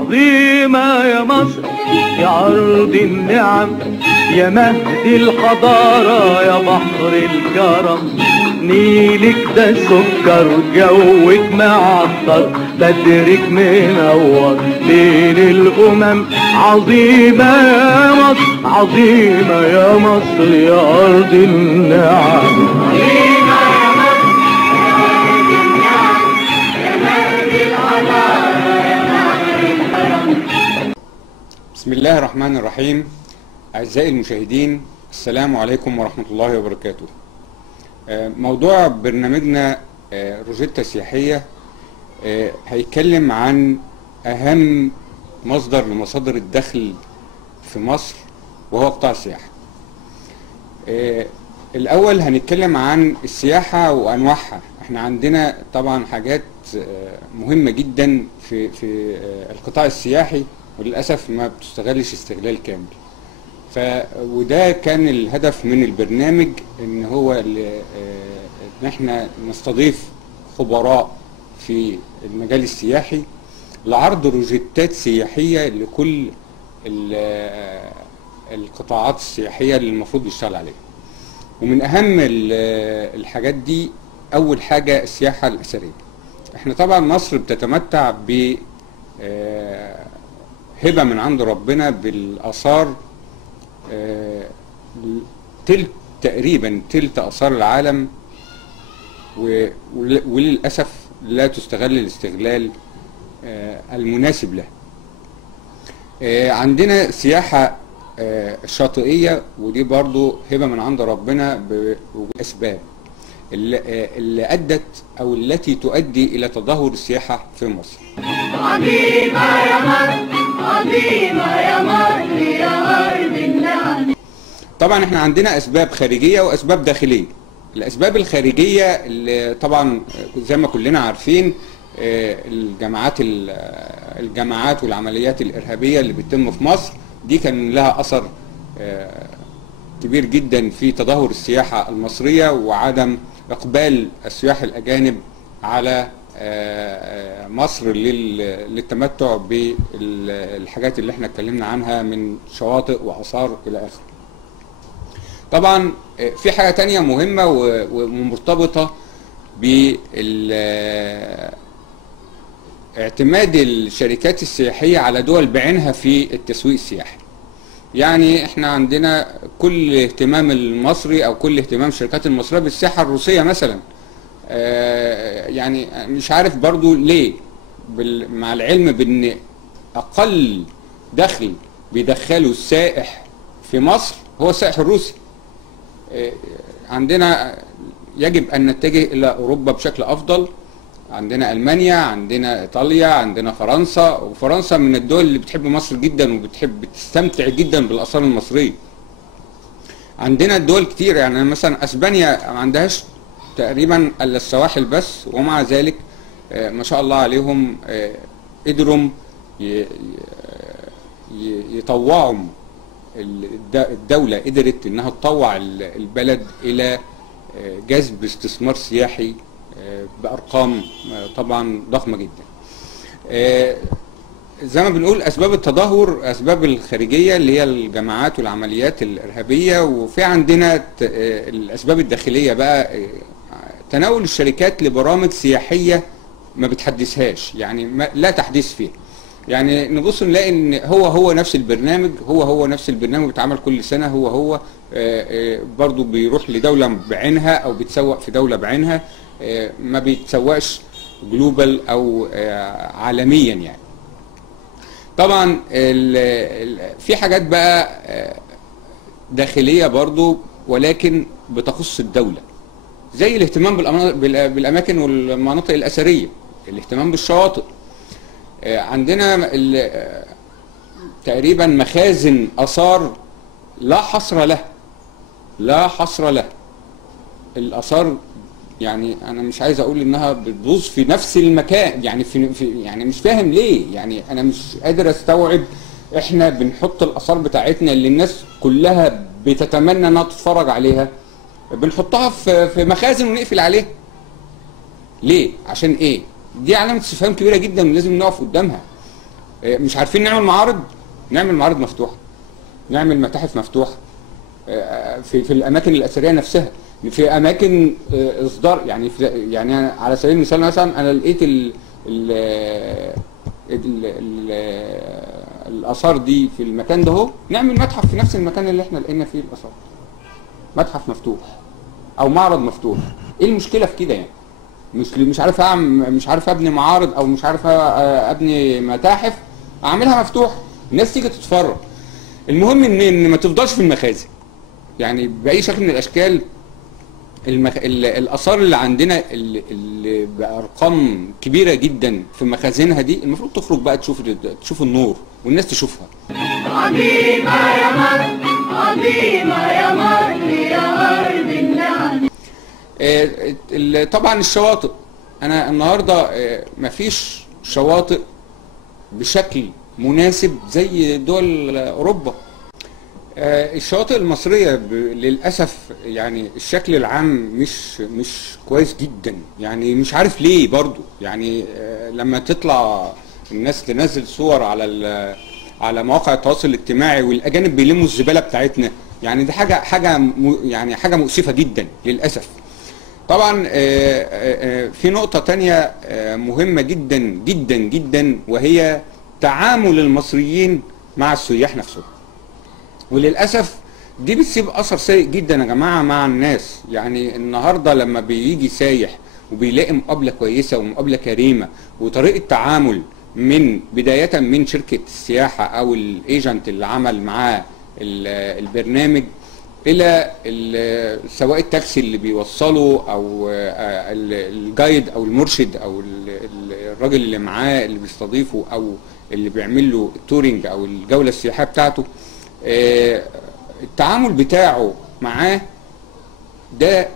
عظيمة يا مصر يا أرض النعم، يا مهد الحضارة يا بحر الكرم. نيلك ده سكر جوك معطر، بدرك منور بين الأمم. عظيمة يا مصر عظيمة يا مصر يا أرض النعم. بسم الله الرحمن الرحيم. أعزائي المشاهدين، السلام عليكم ورحمة الله وبركاته. موضوع برنامجنا روجيتا سياحية هيتكلم عن أهم مصدر لمصادر الدخل في مصر، وهو قطاع السياحة. الأول هنتكلم عن السياحة وأنواعها. احنا عندنا طبعا حاجات مهمة جدا في القطاع السياحي، وللأسف ما بتستغلش استغلال كامل. وده كان الهدف من البرنامج، ان هو ان احنا نستضيف خبراء في المجال السياحي لعرض روجيتات سياحية لكل القطاعات السياحية اللي المفروض يشتغل عليها. ومن اهم الحاجات دي اول حاجة السياحة الأثرية. احنا طبعا مصر بتتمتع ب هبة من عند ربنا بالآثار، تقريبا تلت آثار العالم، وللأسف لا تستغل الاستغلال المناسب لها. عندنا سياحة شاطئية، ودي برضو هبة من عند ربنا بأسباب اللي أدت أو التي تؤدي إلى تدهور السياحة في مصر. عظيمة يا مصر عظيمة يا مصر يا أرض النعم. طبعا احنا عندنا أسباب خارجية وأسباب داخلية. الأسباب الخارجية اللي طبعا زي ما كلنا عارفين، الجماعات والعمليات الإرهابية اللي بتتم في مصر دي كان لها أثر كبير جدا في تدهور السياحة المصرية وعدم إقبال السياح الأجانب على مصر للتمتع بالحاجات اللي احنا اتكلمنا عنها من شواطئ وآثار إلى آخره. طبعا في حاجة تانية مهمة ومرتبطة باعتماد الشركات السياحية على دول بعينها في التسويق السياحي. يعني احنا عندنا كل اهتمام المصري او كل اهتمام الشركات المصرية بالسياحة الروسية مثلا. يعني مش عارف برضو ليه، مع العلم بان اقل دخل بيدخله السائح في مصر هو السائح الروسي. عندنا يجب ان نتجه الى اوروبا بشكل افضل. عندنا ألمانيا، عندنا إيطاليا، عندنا فرنسا، وفرنسا من الدول اللي بتحب مصر جدا بتستمتع جدا بالآثار المصرية. عندنا دول كتير، يعني مثلا أسبانيا ما عندهاش تقريبا إلا السواحل بس، ومع ذلك ما شاء الله عليهم قدروا يطوعوا الدولة، قدرت إنها تطوع البلد إلى جذب استثمار سياحي بأرقام طبعا ضخمة جدا. زي ما بنقول أسباب التدهور أسباب الخارجية اللي هي الجماعات والعمليات الإرهابية، وفي عندنا الأسباب الداخلية بقى تناول الشركات لبرامج سياحية ما بتحدثهاش، يعني لا تحديث فيها. يعني نبص نلاقي ان هو نفس البرنامج، هو نفس البرنامج بيتعمل كل سنة، هو برضو بيروح لدولة بعينها او بيتسوق في دولة بعينها، ما بيتسوقش جلوبال او عالميا. يعني طبعا في حاجات بقى داخلية برضو ولكن بتخص الدولة، زي الاهتمام بالاماكن والمناطق الاثرية، الاهتمام بالشواطئ. عندنا تقريبا مخازن آثار لا حصر له، لا حصر له. الآثار يعني انا مش عايز اقول انها بتبوظ في نفس المكان، يعني يعني مش فاهم ليه، يعني انا مش قادر استوعب. احنا بنحط الاثار بتاعتنا اللي الناس كلها بتتمنى انها تتفرج عليها، بنحطها في مخازن ونقفل عليها. ليه؟ عشان ايه؟ دي علامة استفهام كبيرة جدا ولازم نقف قدامها. مش عارفين نعمل معارض؟ نعمل معارض مفتوحة، نعمل متاحف مفتوحة في الاماكن الاثريه نفسها، في اماكن اصدار. يعني على سبيل المثال مثلا انا لقيت الاثار دي في المكان ده اهو، نعمل متحف في نفس المكان اللي احنا لقينا فيه الاثار، متحف مفتوح او معرض مفتوح. ايه المشكله في كده يعني؟ مش عارف مش عارف ابني معارض او مش عارف ابني متاحف، اعملها مفتوح الناس تيجي تتفرج. المهم ان ما تفضلش في المخازن، يعني باي شكل من الاشكال. الاثار اللي عندنا اللي بارقام كبيره جدا في مخازنها دي المفروض تخرج بقى تشوف النور والناس تشوفها. عظيمه يا مصر، عظيمه يا مصر يا ارض النعم. طبعا الشواطئ، انا النهارده مفيش شواطئ بشكل مناسب زي دول اوروبا. الشواطئ المصرية للأسف يعني الشكل العام مش كويس جدا، يعني مش عارف ليه برضو. يعني لما تطلع الناس تنزل صور على مواقع التواصل الاجتماعي والأجانب بيلموا الزبالة بتاعتنا، يعني دي حاجة مؤسفة جدا للأسف. طبعا في نقطة تانية مهمة جدا جدا جدا، وهي تعامل المصريين مع السياح نفسهم. وللأسف دي بتسيب أثر سيء جدا يا جماعة مع الناس. يعني النهاردة لما بيجي سايح وبيلاقي مقابلة كويسة ومقابلة كريمة وطريقة تعامل من بداية من شركة السياحة أو الإيجنت اللي عمل معاه البرنامج، إلى سواء التاكسي اللي بيوصله أو الجايد أو المرشد أو الراجل اللي معاه اللي بيستضيفه أو اللي بيعمل له التورينج أو الجولة السياحية بتاعته، التعامل بتاعه معاه ده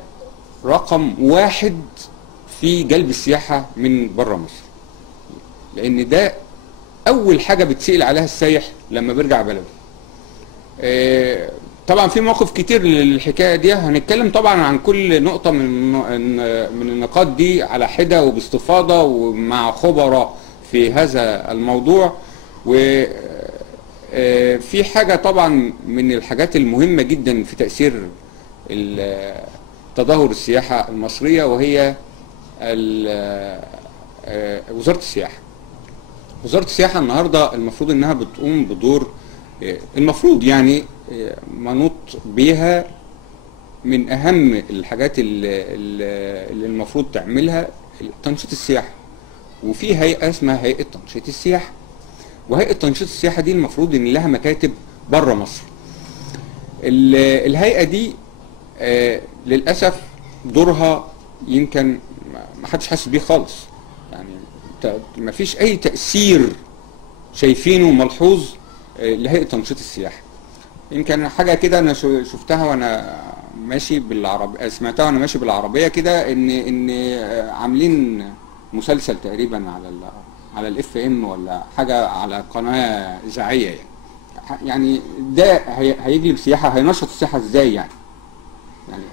رقم واحد في جلب السياحة من بره مصر، لأن ده أول حاجة بتسأل عليها السايح لما بيرجع بلده. طبعا في مواقف كتير للحكاية دي، هنتكلم طبعا عن كل نقطة من النقاط دي على حدة وباستفاضة ومع خبراء في هذا الموضوع. في حاجة طبعا من الحاجات المهمة جدا في تأثير تدهور السياحة المصرية، وهي وزارة السياحة. وزارة السياحة النهاردة المفروض انها بتقوم بدور، المفروض يعني منوط بيها من اهم الحاجات اللي المفروض تعملها تنشيط السياحة. وفي هيئة اسمها هيئة تنشيط السياحة، وهيئة تنشيط السياحة دي المفروض ان لها مكاتب بره مصر. الهيئة دي للأسف دورها يمكن ما حدش حاسس بيه خالص، يعني ما فيش اي تأثير شايفينه ملحوظ لهيئة تنشيط السياحة. يمكن حاجة كده انا شفتها وانا ماشي بالعربية، سمعتها وانا ماشي بالعربية كده، ان عاملين مسلسل تقريبا على الاف ام ولا حاجة على قناة اذاعية، يعني ده هيجلب سياحة، هينشط السياحة ازاي يعني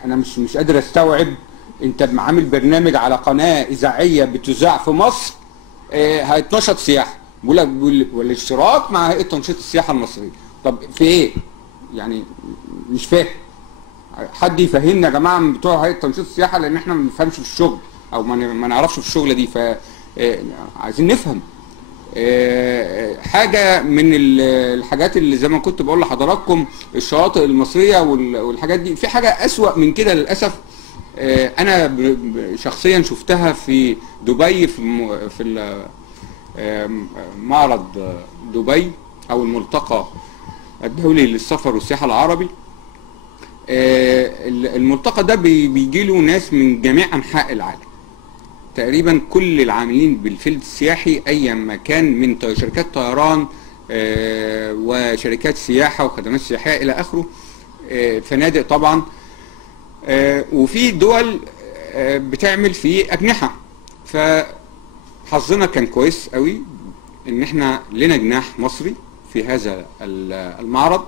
انا مش قادر استوعب. انت عامل برنامج على قناة اذاعية بتذاع في مصر، هيتنشط سياحة، بيقول لك والاشتراك مع هيئة تنشيط السياحة المصرية. طب في ايه يعني؟ مش فاهم. حد يفهمنا يا جماعة من بتوع هيئة تنشيط السياحة، لان احنا ما بنفهمش في الشغل او ما نعرفش في الشغلة دي، عايزين نفهم. حاجة من الحاجات اللي زي ما كنت بقول لحضراتكم، الشواطئ المصرية والحاجات دي، في حاجة أسوأ من كده للأسف. أنا شخصيا شفتها في دبي، في معرض دبي أو الملتقى الدولي للسفر والسياحة العربي. الملتقى ده بيجي له ناس من جميع أنحاء العالم، تقريبا كل العاملين بالفيلد السياحي اي مكان، من شركات طيران، وشركات سياحة وخدمات سياحية إلى آخره، فنادق طبعا، وفي دول بتعمل في أجنحة. فحظنا كان كويس قوي إن احنا لنا جناح مصري في هذا المعرض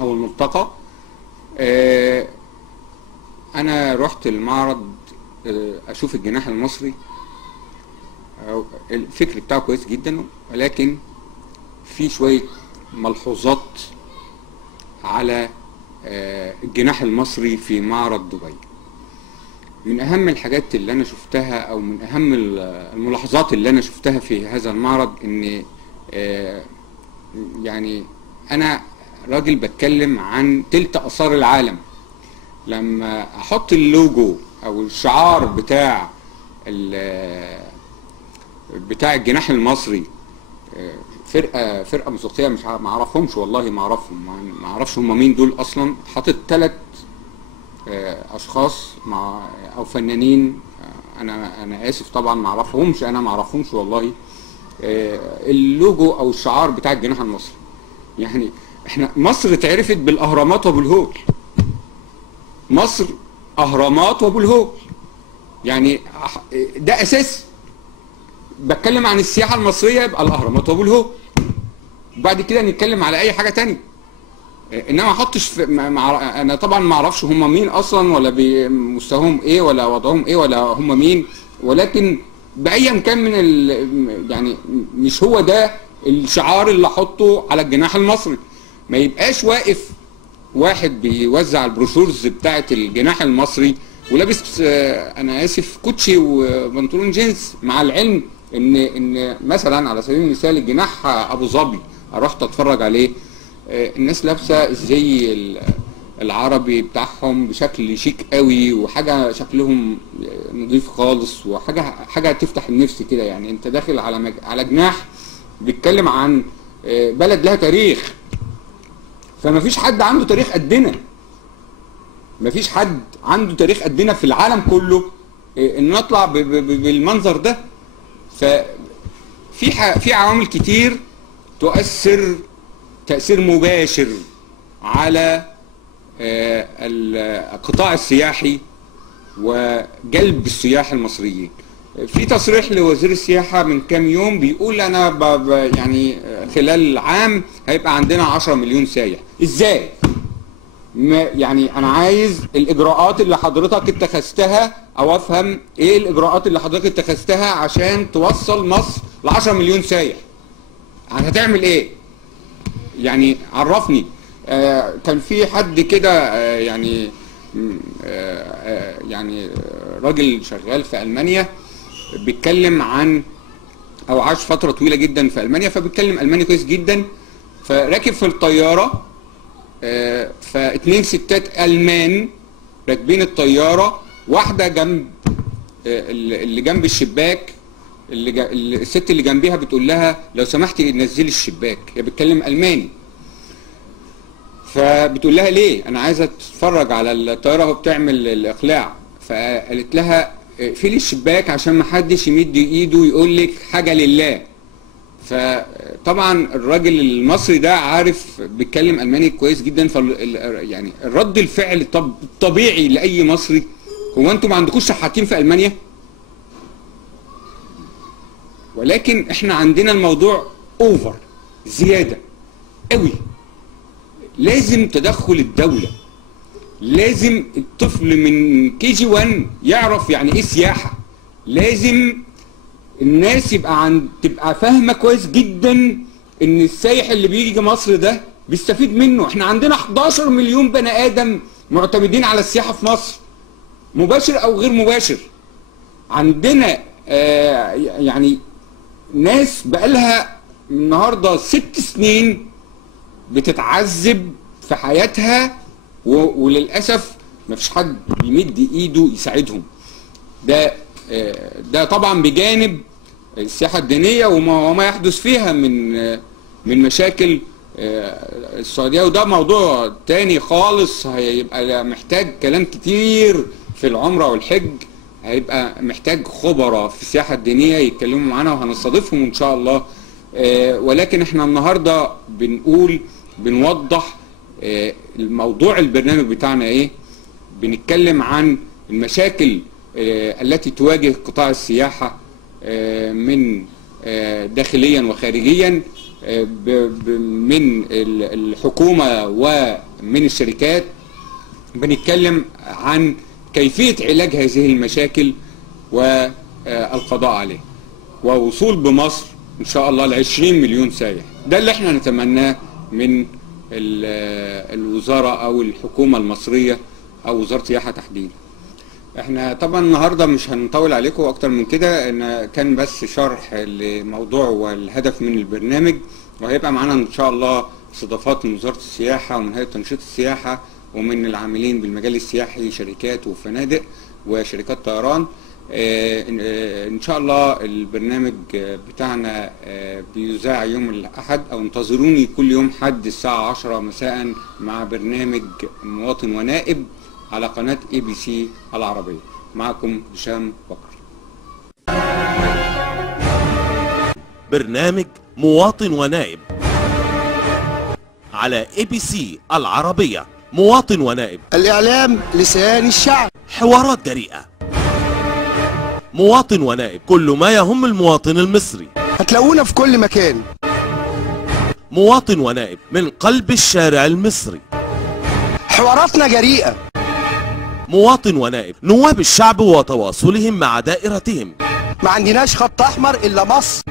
أو الملتقى. أنا رحت المعرض أشوف الجناح المصري، الفكر بتاعه كويس جدا، ولكن في شوية ملحوظات على الجناح المصري في معرض دبي. من أهم الحاجات اللي أنا شفتها أو من أهم الملاحظات اللي أنا شفتها في هذا المعرض إن يعني أنا راجل بتكلم عن تلت آثار العالم، لما أحط اللوجو أو الشعار بتاع الجناح المصري، فرقه موسيقيه مش ما اعرفهمش والله، ما اعرفش هم مين دول اصلا، حاطط 3 اشخاص او فنانين، انا اسف طبعا ما اعرفهمش والله، اللوجو او الشعار بتاع الجناح المصري. يعني احنا مصر اتعرفت بالاهرامات وابو الهول، مصر اهرامات وابو الهول، يعني ده اساس. بتكلم عن السياحة المصرية يبقى الأهرامات وأبو الهول، بعد كده نتكلم على أي حاجة تانية. إنما ما أحطش أنا طبعا ما أعرفش هم مين أصلا، ولا بمستواهم إيه، ولا وضعهم إيه، ولا هم مين، ولكن بأيا كان من يعني مش هو ده الشعار اللي أحطه على الجناح المصري. ما يبقاش واقف واحد بيوزع البروشورز بتاعة الجناح المصري ولابس أنا آسف كوتشي وبنطلون جينز، مع العلم ان مثلا على سبيل المثال الجناح ابو ظبي رحت اتفرج عليه، الناس لابسه الزي العربي بتاعهم بشكل شيك قوي، وحاجه شكلهم نظيف خالص، وحاجه تفتح النفس كده. يعني انت داخل على جناح بيتكلم عن بلد لها تاريخ، فما فيش حد عنده تاريخ قدنا، ما فيش حد عنده تاريخ قدنا في العالم كله ان نطلع بالمنظر ده. ففي عوامل كتير تؤثر تأثير مباشر على القطاع السياحي وجلب السياح المصريين. في تصريح لوزير السياحة من كام يوم بيقول أنا يعني خلال العام هيبقى عندنا 10 مليون سايح. إزاي؟ يعني أنا عايز الإجراءات اللي حضرتك اتخذتها، أو أفهم إيه الإجراءات اللي حضرتك اتخذتها عشان توصل مصر ل10 مليون سايح. هتعمل إيه؟ يعني عرفني. كان في حد كده يعني راجل شغال في ألمانيا بيتكلم عن، أو عاش فترة طويلة جدا في ألمانيا، فبيتكلم ألماني كويس جدا، فراكب في الطيارة، فاتنين ستات ألمان راكبين الطيارة، واحدة جنب اللي جنب الشباك، الست اللي جنبيها بتقول لها لو سمحتي نزلي الشباك، هي بتتكلم ألماني، فبتقول لها ليه؟ أنا عايزة أتفرج على الطيارة وهي بتعمل الإقلاع. فقالت لها اقفلي الشباك عشان ما حدش يمد إيده يقول لك حاجة لله. فطبعا الراجل المصري ده عارف بيتكلم ألماني كويس جدا، يعني الرد الفعل الطبيعي لأي مصري، هو انتوا ما عندكوش شحاتين في ألمانيا؟ ولكن احنا عندنا الموضوع اوفر، زيادة قوي. لازم تدخل الدولة، لازم الطفل من KG 1 يعرف يعني ايه سياحة، لازم الناس تبقى فاهمة كويس جدا ان السايح اللي بيجي مصر ده بيستفيد منه. احنا عندنا 11 مليون بني ادم معتمدين على السياحة في مصر، مباشر او غير مباشر. عندنا يعني ناس بقالها النهاردة 6 سنين بتتعذب في حياتها، وللأسف مفيش حد بيمد ايده يساعدهم. ده طبعا بجانب السياحة الدينية وما يحدث فيها من مشاكل السعودية، وده موضوع تاني خالص، هيبقى محتاج كلام كتير في العمرة والحج، هيبقى محتاج خبراء في السياحة الدينية يتكلموا معانا، وهنستضيفهم ان شاء الله ولكن احنا النهارده بنوضح الموضوع البرنامج بتاعنا ايه. بنتكلم عن المشاكل التي تواجه قطاع السياحة من داخليا وخارجيا، من الحكومة ومن الشركات. بنتكلم عن كيفية علاج هذه المشاكل والقضاء عليها، ووصول بمصر ان شاء الله ل20 مليون سائح. ده اللي احنا نتمناه من الوزارة او الحكومة المصرية او وزارة السياحة تحديدا. احنا طبعا النهاردة مش هنطول عليكم اكتر من كده، ان كان بس شرح لموضوع والهدف من البرنامج، وهيبقى معانا ان شاء الله استضافات من وزارة السياحة ومن هيئة تنشيط السياحة ومن العاملين بالمجال السياحي، شركات وفنادق وشركات طيران. ان شاء الله البرنامج بتاعنا بيذاع يوم الاحد، او انتظروني كل يوم حد الساعة 10 مساء مع برنامج مواطن ونائب على قناة ABC العربية. معكم هشام بكر. برنامج مواطن ونائب على ABC العربية. مواطن ونائب، الإعلام لسان الشعب، حوارات جريئة. مواطن ونائب، كل ما يهم المواطن المصري. هتلاقونا في كل مكان. مواطن ونائب من قلب الشارع المصري. حواراتنا جريئة. مواطن ونائب، نواب الشعب وتواصلهم مع دائرتهم. ما عندناش خط أحمر إلا مصر.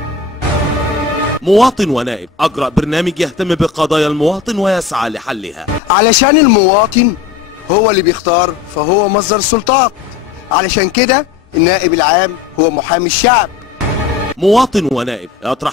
مواطن ونائب أجرأ برنامج يهتم بقضايا المواطن ويسعى لحلها، علشان المواطن هو اللي بيختار، فهو مصدر السلطات. علشان كده النائب العام هو محامي الشعب. مواطن ونائب يطرح